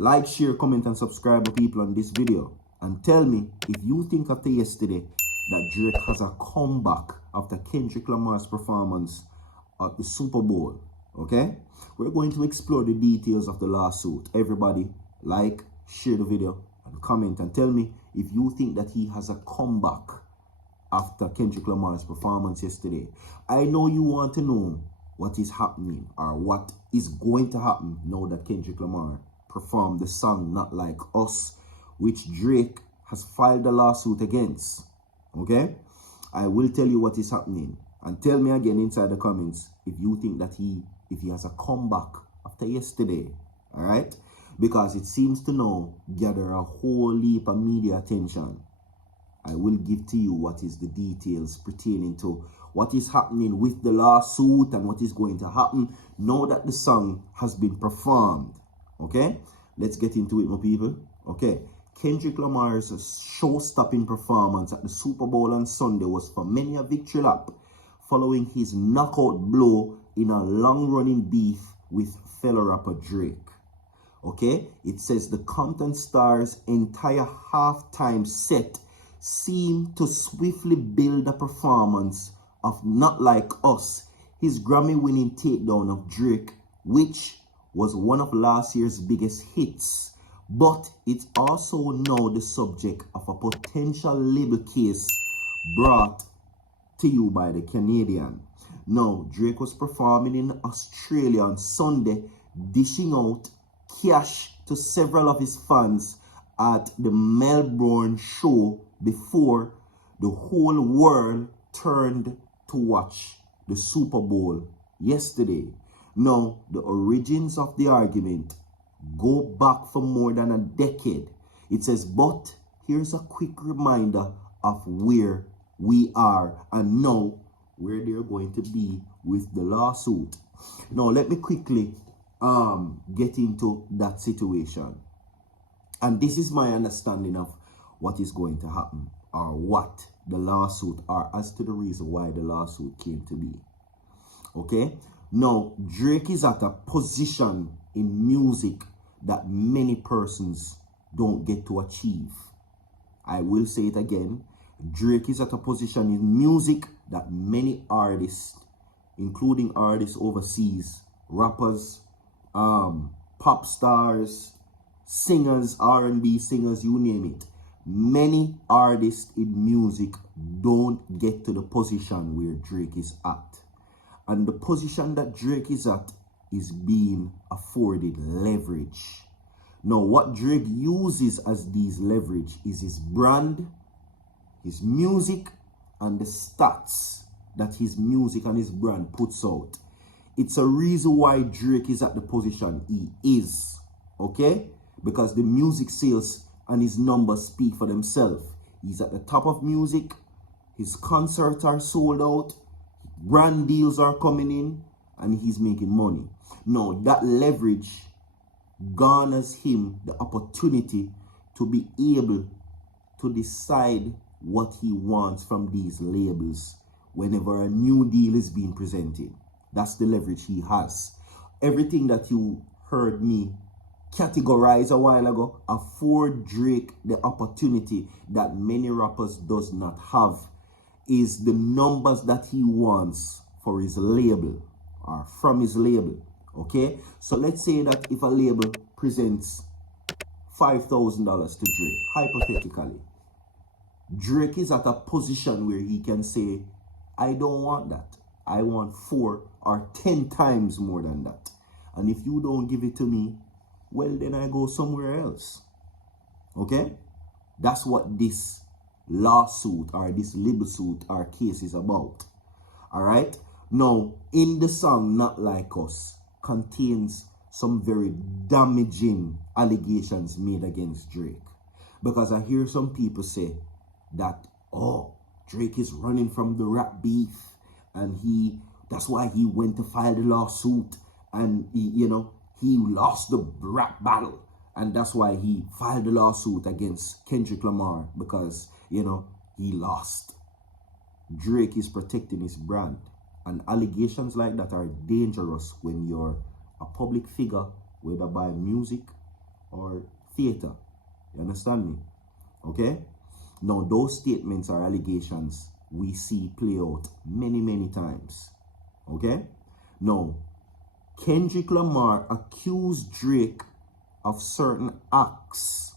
Like, share, comment, and subscribe to people on this video. And tell me if you think after yesterday that Drake has a comeback after Kendrick Lamar's performance at the Super Bowl. Okay? We're going to explore the details of the lawsuit. Everybody, like, share the video, and comment, and tell me if you think that he has a comeback after Kendrick Lamar's performance yesterday. I know you want to know what is happening or what is going to happen now that Kendrick Lamar performed the song Not Like Us, which Drake has filed a lawsuit against. Okay? I will tell you what is happening. And tell me again inside the comments if you think that he has a comeback after yesterday. Alright? Because it seems to now gather a whole heap of media attention. I will give to you what is the details pertaining to what is happening with the lawsuit and what is going to happen now that the song has been performed. Okay? Let's get into it, my people. Okay. Kendrick Lamar's show-stopping performance at the Super Bowl on Sunday was for many a victory lap following his knockout blow in a long-running beef with fellow rapper Drake. Okay? It says the Compton Star's entire halftime set seemed to swiftly build a performance of Not Like Us, his Grammy-winning takedown of Drake, which was one of last year's biggest hits. But it's also now the subject of a potential label case brought to you by the Canadian. Now, Drake was performing in Australia on Sunday, dishing out cash to several of his fans at the Melbourne show before the whole world turned to watch the Super Bowl yesterday. Now, the origins of the argument go back for more than a decade. It says, but here's a quick reminder of where we are and now where they're going to be with the lawsuit. Now, let me quickly get into that situation. And this is my understanding of what is going to happen or what the lawsuit are as to the reason why the lawsuit came to be. Okay? Now, Drake is at a position in music that many persons don't get to achieve. I will say it again. Drake is at a position in music that many artists, including artists overseas, rappers, pop stars, singers, R&B singers, you name it. Many artists in music don't get to the position where Drake is at. And the position that Drake is at is being afforded leverage. Now, what Drake uses as these leverage is his brand, his music, and the stats that his music and his brand puts out. It's a reason why Drake is at the position he is. Okay? Because the music sales and his numbers speak for themselves. He's at the top of music. His concerts are sold out. Brand deals are coming in. And he's making money. Now, that leverage garners him the opportunity to be able to decide what he wants from these labels whenever a new deal is being presented. That's the leverage he has. Everything that you heard me categorize a while ago afford Drake the opportunity that many rappers does not have, is the numbers that he wants for his label or from his label. Okay, so let's say that if a label presents $5,000 to Drake, hypothetically, Drake is at a position where he can say, I don't want that. I want 4 or 10 times more than that. And if you don't give it to me, well, then I go somewhere else. Okay? That's what this lawsuit or this label suit or case is about. Alright? Now, in the song Not Like Us contains some very damaging allegations made against Drake. Because I hear some people say that, oh, Drake is running from the rap beef and that's why he went to file the lawsuit and he lost the rap battle and that's why he filed the lawsuit against Kendrick Lamar because, he lost. Drake is protecting his brand. And allegations like that are dangerous when you're a public figure, whether by music or theater. You understand me? Okay? Now, those statements or allegations we see play out many, many times. Okay? Now, Kendrick Lamar accused Drake of certain acts,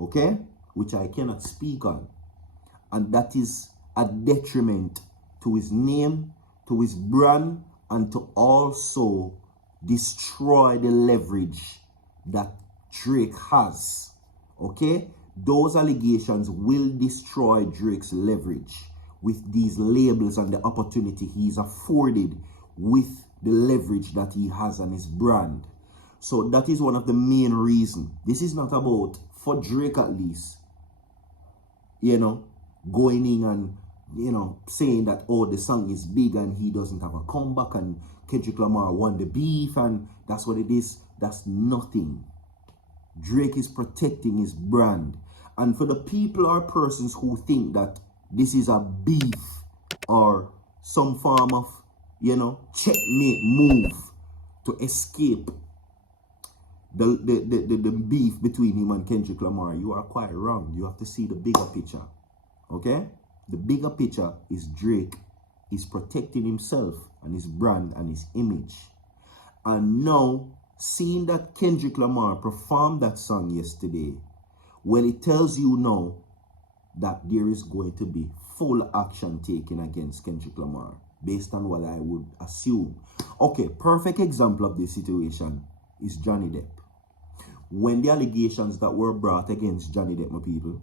okay, which I cannot speak on. And that is a detriment to his name, to his brand, and to also destroy the leverage that Drake has. Okay? Those allegations will destroy Drake's leverage with these labels and the opportunity he's afforded with the leverage that he has on his brand. So that is one of the main reasons. This is not about, for Drake at least, you know, going in and, you know, saying that, oh, the song is big and he doesn't have a comeback and Kendrick Lamar won the beef and that's what it is. That's nothing. Drake is protecting his brand. And for the people or persons who think that this is a beef or some form of, you know, checkmate move to escape the beef between him and Kendrick Lamar, you are quite wrong. You have to see the bigger picture. Okay? The bigger picture is Drake is protecting himself and his brand and his image. And now, seeing that Kendrick Lamar performed that song yesterday, well, it tells you now that there is going to be full action taken against Kendrick Lamar, based on what I would assume. Okay, perfect example of this situation is Johnny Depp. When the allegations that were brought against Johnny Depp, my people,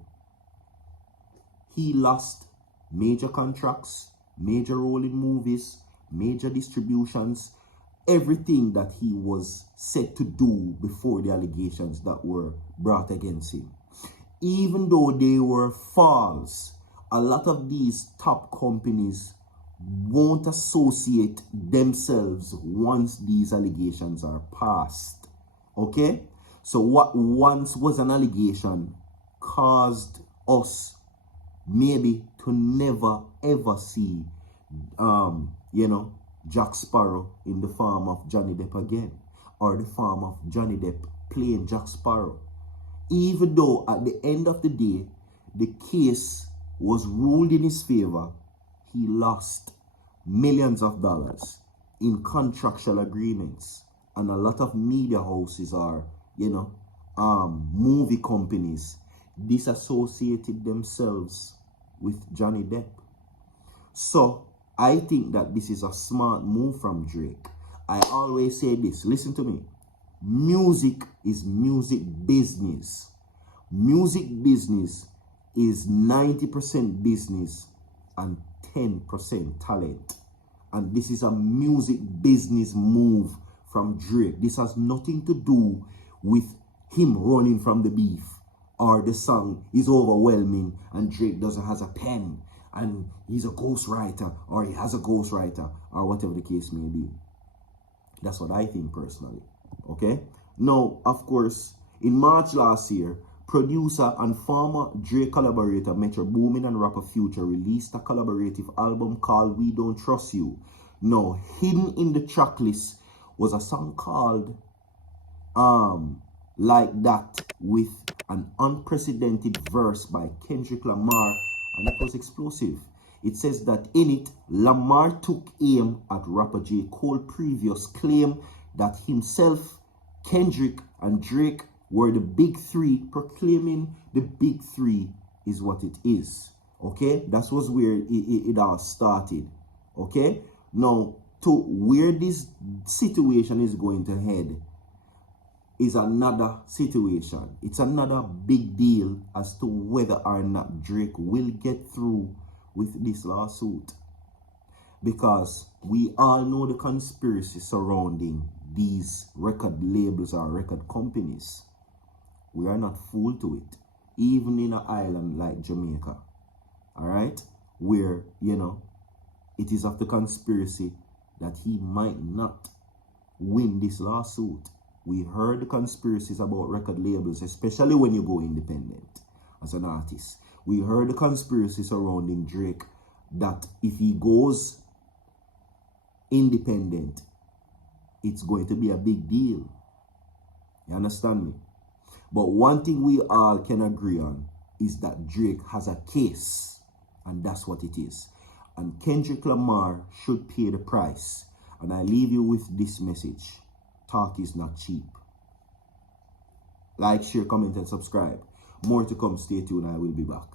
he lost major contracts, major role in movies, major distributions, everything that he was set to do before the allegations that were brought against him. Even though they were false, a lot of these top companies won't associate themselves once these allegations are passed. Okay? So what once was an allegation caused us maybe to never ever see you know, Jack Sparrow in the form of Johnny Depp again, or the form of Johnny Depp playing Jack Sparrow. Even though at the end of the day, the case was ruled in his favor, he lost millions of dollars in contractual agreements. And a lot of media houses are, you know, movie companies disassociated themselves with Johnny Depp. So I think that this is a smart move from Drake. I always say this, listen to me. Music is music business. Music business is 90% business and 10% talent. And this is a music business move from Drake. This has nothing to do with him running from the beef or the song is overwhelming and Drake doesn't have a pen and he's a ghostwriter or he has a ghostwriter or whatever the case may be. That's what I think personally. Okay? Now, of course, in March last year, producer and former Drake collaborator Metro Boomin and rapper Future released a collaborative album called We Don't Trust You. Now, hidden in the track list was a song called Like That, with an unprecedented verse by Kendrick Lamar, and it was explosive. It says that in it, Lamar took aim at rapper J. Cole's previous claim that himself, Kendrick, and Drake were the big three, proclaiming the big three is what it is. Okay? That was where it all started. Okay? Now, to where this situation is going to head is another situation. It's another big deal as to whether or not Drake will get through with this lawsuit. Because we all know the conspiracy surrounding these record labels or record companies. We are not fooled to it. Even in an island like Jamaica. Alright? Where, you know, it is of the conspiracy that he might not win this lawsuit. We heard the conspiracies about record labels, especially when you go independent as an artist. We heard the conspiracy surrounding Drake that if he goes independent, it's going to be a big deal. You understand me? But one thing we all can agree on is that Drake has a case, and that's what it is. And Kendrick Lamar should pay the price. And I leave you with this message. Talk is not cheap. Like, share, comment, and subscribe. More to come. Stay tuned. I will be back.